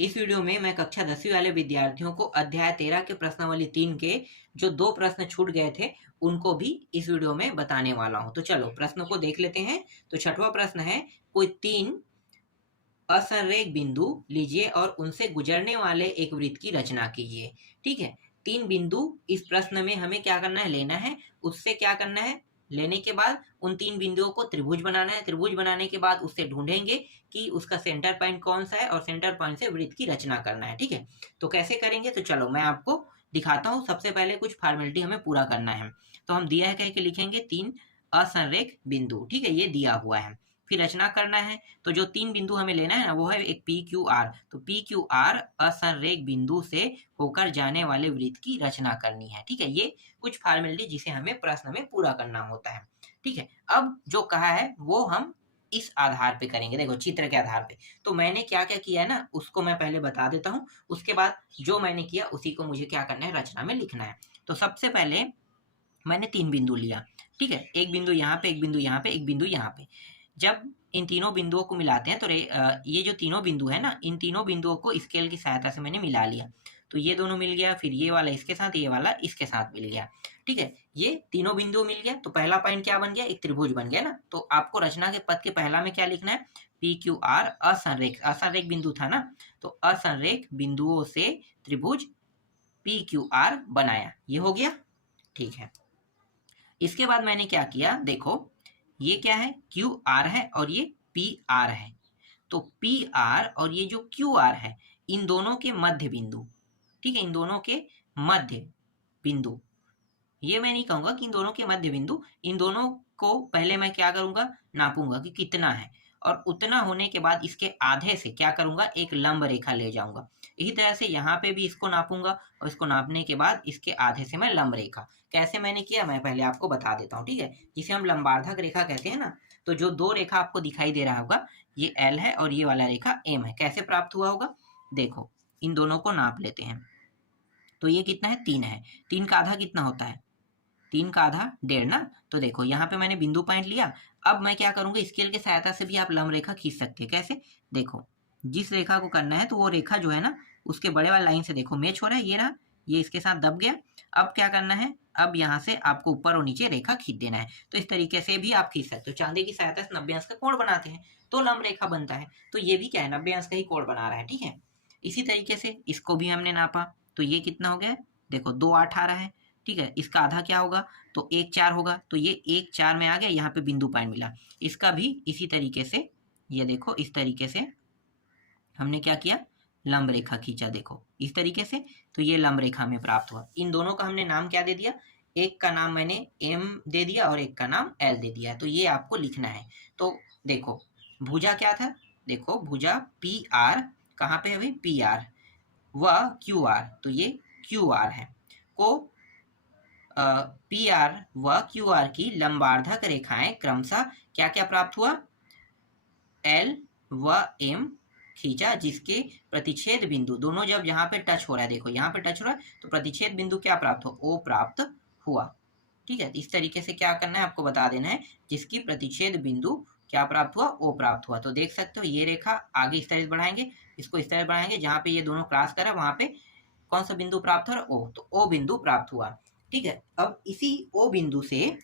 इस वीडियो में मैं कक्षा 10वीं वाले विद्यार्थियों को अध्याय 13 के प्रश्नावली 3 के जो 2 प्रश्न छूट गए थे उनको भी इस वीडियो में बताने वाला हूं। तो चलो प्रश्नों को देख लेते हैं। तो छठवां प्रश्न है, कोई 3 असंरेख बिंदु लीजिए और उनसे गुजरने वाले एक वृत्त की रचना कीजिए। ठीक है, 3 बिंदु इस प्रश्न में हमें क्या करना है, लेना है। उससे क्या करना है, लेने के बाद उन 3 बिंदुओं को त्रिभुज बनाना है। त्रिभुज बनाने के बाद उससे ढूंढेंगे कि उसका सेंटर पॉइंट कौन सा है और सेंटर पॉइंट से वृत्त की रचना करना है। ठीक है, तो कैसे करेंगे, तो चलो मैं आपको दिखाता हूँ। सबसे पहले कुछ फॉर्मेलिटी हमें पूरा करना है। तो हम दिया है कह के लिखेंगे 3 असंरेख बिंदु। ठीक है, ये दिया हुआ है। फिर रचना करना है। तो जो 3 बिंदु हमें लेना है ना, वो है एक पी क्यू आर। तो पी क्यू आर असंरेख बिंदु से होकर जाने वाले वृत्त की रचना करनी है। ठीक है, ये कुछ फॉर्मेलिटी जिसे हमें प्रश्न में पूरा करना होता है। ठीक है, अब जो कहा है वो हम इस आधार पे करेंगे। देखो चित्र के आधार पे। तो मैंने क्या क्या किया है ना, उसको मैं पहले बता देता हूँ। उसके बाद जो मैंने किया उसी को मुझे क्या करना है, रचना में लिखना है। तो सबसे पहले मैंने 3 बिंदु लिया। ठीक है, एक बिंदु यहाँ पे, एक बिंदु यहाँ पे, एक बिंदु यहाँ पे। जब इन तीनों बिंदुओं को मिलाते हैं तो ये जो तीनों बिंदु है ना, इन तीनों बिंदुओं को स्केल की सहायता से मैंने मिला लिया। तो ये दोनों मिल गया, फिर ये वाला इसके साथ, ये वाला इसके साथ मिल गया। ठीक है, ये तीनों बिंदु मिल गया। तो पहला पॉइंट क्या बन गया, एक त्रिभुज बन गया ना। तो आपको रचना के पद के पहला में क्या लिखना है, पी क्यू आर असंरेख। असंरेख बिंदु था ना, तो असंरेख बिंदुओं से त्रिभुज पी क्यू आर बनाया। ये हो गया। ठीक है, इसके बाद मैंने क्या किया, देखो ये क्या है, क्यू आर है और ये पी आर है। तो पी आर और ये जो क्यू आर है, इन दोनों के मध्य बिंदु। ठीक है, इन दोनों के मध्य बिंदु, ये मैं नहीं कहूंगा कि इन दोनों के मध्य बिंदु, इन दोनों को पहले मैं क्या करूंगा, नापूंगा कि कितना है। और उतना होने के बाद इसके आधे से क्या करूंगा, एक लंब रेखा ले जाऊंगा। इसी तरह से यहाँ पे भी इसको नापूंगा और इसको नापने के बाद इसके आधे से मैं लंब रेखा। कैसे मैंने किया मैं पहले आपको बता देता हूँ। ठीक है, जिसे हम लंबार्धक रेखा कहते हैं ना। तो जो 2 रेखा आपको दिखाई दे रहा होगा, ये एल है और ये वाला रेखा एम है। कैसे प्राप्त हुआ होगा, देखो इन दोनों को नाप लेते हैं। तो ये कितना है, 3 है। 3 का आधा कितना होता है, 3 का आधा 1.5 ना। तो देखो यहाँ पे मैंने बिंदु पॉइंट लिया। अब मैं क्या करूंगा, स्केल की सहायता से भी आप लंब रेखा खींच सकते हैं। कैसे, देखो जिस रेखा को करना है तो वो रेखा जो है ना, उसके बड़े वाले लाइन से देखो मैच हो रहा है। ये रहा, ये इसके साथ दब गया। अब क्या करना है, अब यहाँ से आपको ऊपर और नीचे रेखा खींच देना है। तो इस तरीके से भी आप खींच सकते हो। चांदी की सहायता से 90 अंश का कोण बनाते हैं तो लंब रेखा बनता है। तो ये भी क्या है, 90 अंश का ही कोण बना रहा है। ठीक है, इसी तरीके से इसको भी हमने नापा। तो ये कितना हो गया, देखो 2 8 आ रहा है। ठीक है, इसका आधा क्या होगा, तो 1 4 होगा। तो ये 1 4 में आ गया, यहाँ पे बिंदु पॉइंट मिला। इसका भी इसी तरीके से, ये देखो इस तरीके से हमने क्या किया, लंब रेखा खींचा। देखो इस तरीके से। तो ये लंब रेखा में प्राप्त हुआ। इन दोनों का हमने नाम क्या दे दिया, एक का नाम मैंने एम दे दिया और एक का नाम एल दे दिया। तो ये आपको लिखना है। तो देखो भुजा क्या था, देखो भुजा पी आर, कहाँ पे है भाई, पी आर व क्यू आर। तो ये क्यू आर है। को पी आर व क्यू आर की लंबार्धक रेखाएं क्रमशः क्या क्या प्राप्त हुआ, एल व एम खींचा, जिसके प्रतिच्छेद बिंदु दोनों जब यहाँ पे टच हो रहा है, देखो यहाँ पे टच हो रहा है, तो प्रतिच्छेद बिंदु क्या प्राप्त हो, ओ प्राप्त हुआ। ठीक है, इस तरीके से क्या करना है, आपको बता देना है जिसकी प्रतिच्छेद बिंदु क्या प्राप्त हुआ, ओ प्राप्त हुआ। तो देख सकते हो ये रेखा आगे इस तरह बढ़ाएंगे, इसको इस तरह बढ़ाएंगे, जहाँ पे ये दोनों क्रॉस कर रहा है वहां पे कौन सा बिंदु प्राप्त हो रहा है, ओ। तो ओ बिंदु प्राप्त हुआ। ठीक है, अब इसी ओ बिंदु से,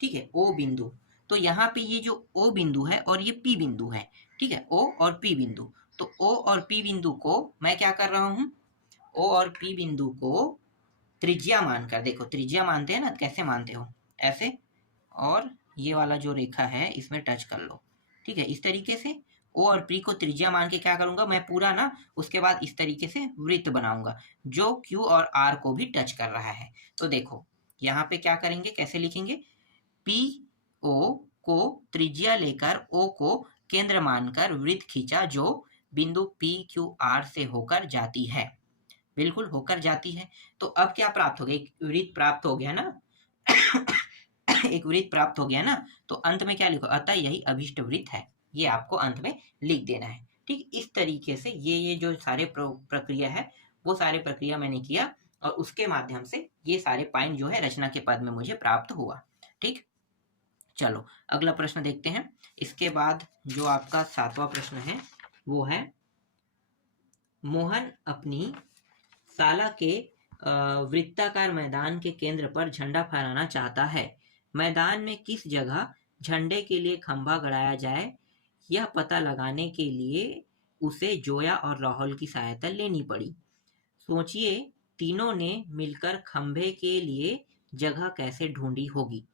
ठीक है ओ बिंदु, तो यहाँ पे ये जो ओ बिंदु है और ये पी बिंदु है। ठीक है, ओ और पी बिंदु। तो ओ और पी बिंदु को मैं क्या कर रहा हूँ, ओ और पी बिंदु को त्रिज्या मानकर, देखो त्रिज्या मानते हैं ना, कैसे मानते हो, ऐसे, और ये वाला जो रेखा है इसमें टच कर लो। ठीक है, इस तरीके से ओ और पी को त्रिज्या मान के क्या करूंगा मैं पूरा ना, उसके बाद इस तरीके से वृत्त बनाऊंगा जो क्यू और आर को भी टच कर रहा है। तो देखो यहाँ पे क्या करेंगे, कैसे लिखेंगे, पी ओ को त्रिज्या लेकर ओ को केंद्र मानकर वृत्त खींचा जो बिंदु पी क्यू आर से होकर जाती है। बिल्कुल होकर जाती है। तो अब क्या प्राप्त हो गया, एक वृत्त प्राप्त हो गया ना एक वृत्त प्राप्त हो गया ना। तो अंत में क्या लिखो, अतः यही अभिष्ट वृत्त है। ये आपको अंत में लिख देना है। ठीक, इस तरीके से ये जो सारे प्रक्रिया है, वो सारे प्रक्रिया मैंने किया और उसके माध्यम से ये सारे पॉइंट जो है रचना के पद में मुझे प्राप्त हुआ। ठीक, चलो अगला प्रश्न देखते हैं। इसके बाद जो आपका 7वां प्रश्न है वो है, मोहन अपनी शाला के वृत्ताकार मैदान के केंद्र पर झंडा फहराना चाहता है। मैदान में किस जगह झंडे के लिए खंभा गड़ाया जाए, यह पता लगाने के लिए उसे जोया और राहुल की सहायता लेनी पड़ी। सोचिए, तीनों ने मिलकर खंभे के लिए जगह कैसे ढूंढी होगी।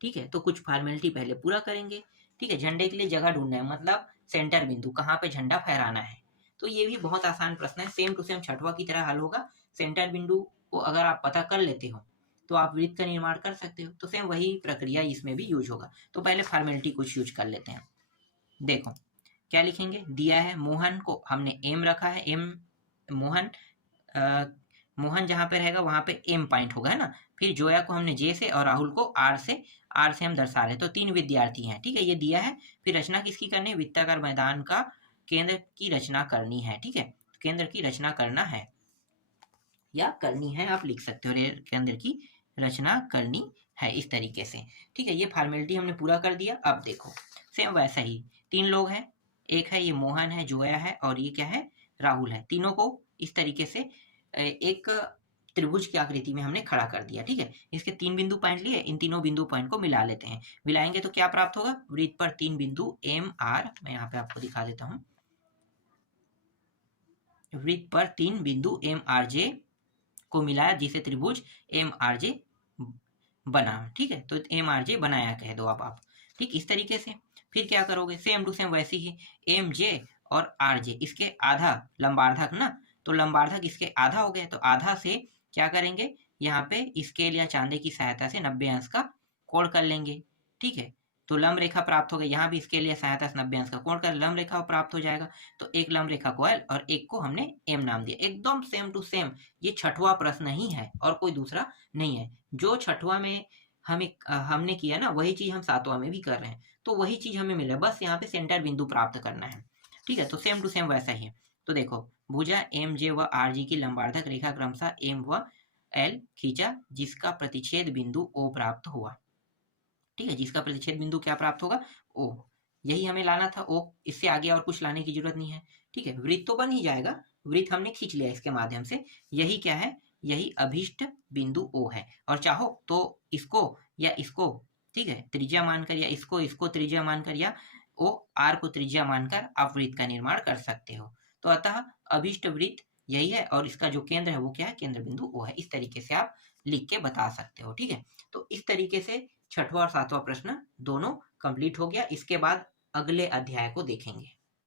ठीक है, तो कुछ फॉर्मेलिटी पहले पूरा करेंगे। ठीक है, झंडे के लिए जगह ढूंढना है, मतलब सेंटर बिंदु कहाँ पे झंडा फहराना है। तो ये भी बहुत आसान प्रश्न है, सेम टू सेम छठवा की तरह हल होगा। सेंटर बिंदु को अगर आप पता कर लेते हो तो आप वृत्त का निर्माण कर सकते हो। तो सेम वही प्रक्रिया इसमें भी यूज होगा। तो पहले फॉर्मेलिटी कुछ यूज कर लेते हैं। देखो क्या लिखेंगे, दिया है मोहन को हमने एम रखा है, एम मोहन मोहन जहां पे रहेगा वहां पे एम पॉइंट होगा, है ना। फिर जोया को हमने जे से और राहुल को आर से हम दर्शा रहे। तो 3 विद्यार्थी हैं। ठीक है, ये दिया है। फिर रचना किसकी करनी है, वृत्ताकार मैदान का केंद्र की रचना करनी है। ठीक है, केंद्र की रचना करना है या करनी है, आप लिख सकते हो, केंद्र की रचना करनी है, इस तरीके से। ठीक है, ये फॉर्मेलिटी हमने पूरा कर दिया। अब देखो सेम वैसा ही 3 लोग हैं, एक है ये मोहन है, जोया है, और ये क्या है, राहुल है। तीनों को इस तरीके से एक त्रिभुज की आकृति में हमने खड़ा कर दिया। ठीक है, इसके 3 बिंदु पॉइंट लिए, इन तीनों बिंदु पॉइंट को मिला लेते हैं। मिलाएंगे तो क्या प्राप्त होगा, वृत्त पर 3 बिंदु एम आर, मैं यहाँ पे आपको दिखा देता हूँ, वृत्त पर 3 बिंदु एम आर जे को मिलाया, जिसे त्रिभुज एम आर जे बना। ठीक है, तो एम आर जे बनाया कह दो अब आप। ठीक, इस तरीके से फिर क्या करोगे, सेम टू सेम वैसे ही एम जे और आर जे, इसके आधा लंबार्धक ना, तो लंबार्धक इसके आधा हो गया। तो आधा से क्या करेंगे, यहाँ पे स्केल या चांदे की सहायता से 90 अंश का कोण कर लेंगे। ठीक है, तो लंब रेखा प्राप्त हो गई। यहाँ भी स्केल या सहायता से 90 अंश का कोण कर लंब रेखा प्राप्त हो जाएगा। तो एक लंब रेखा को एल और एक को हमने एम नाम दिया। एकदम सेम टू सेम ये छठवां प्रश्न ही है और कोई दूसरा नहीं है। जो छठवां में हमने किया ना, वही चीज हम सातवां में भी कर रहे हैं। तो वही चीज हमें मिला, बस यहाँ पे सेंटर बिंदु प्राप्त करना है। ठीक है, तो सेम टू सेम वैसा ही है। तो देखो, भुजा एम जे व आर जी की लंबार्धक रेखा क्रमशः एम व एल खींचा, जिसका प्रतिच्छेद बिंदु ओ प्राप्त हुआ। ठीक है, जिसका प्रतिच्छेद बिंदु क्या प्राप्त होगा, ओ। यही हमें लाना था, ओ। इससे आगे और कुछ लाने की जरूरत नहीं है। ठीक है, वृत्त तो बन ही जाएगा, वृत्त हमने खींच लिया इसके माध्यम से। यही क्या है, यही अभीष्ट बिंदु ओ है। और चाहो तो इसको या इसको, ठीक है, त्रिज्या मानकर, या इसको त्रिज्या मानकर, या ओ आर को त्रिज्या मानकर आप वृत्त का निर्माण कर सकते हो। तो अतः अभीष्ट वृत्त यही है और इसका जो केंद्र है वो क्या है, केंद्र बिंदु ओ है। इस तरीके से आप लिख के बता सकते हो। ठीक है, तो इस तरीके से छठवां और सातवां प्रश्न दोनों कंप्लीट हो गया। इसके बाद अगले अध्याय को देखेंगे।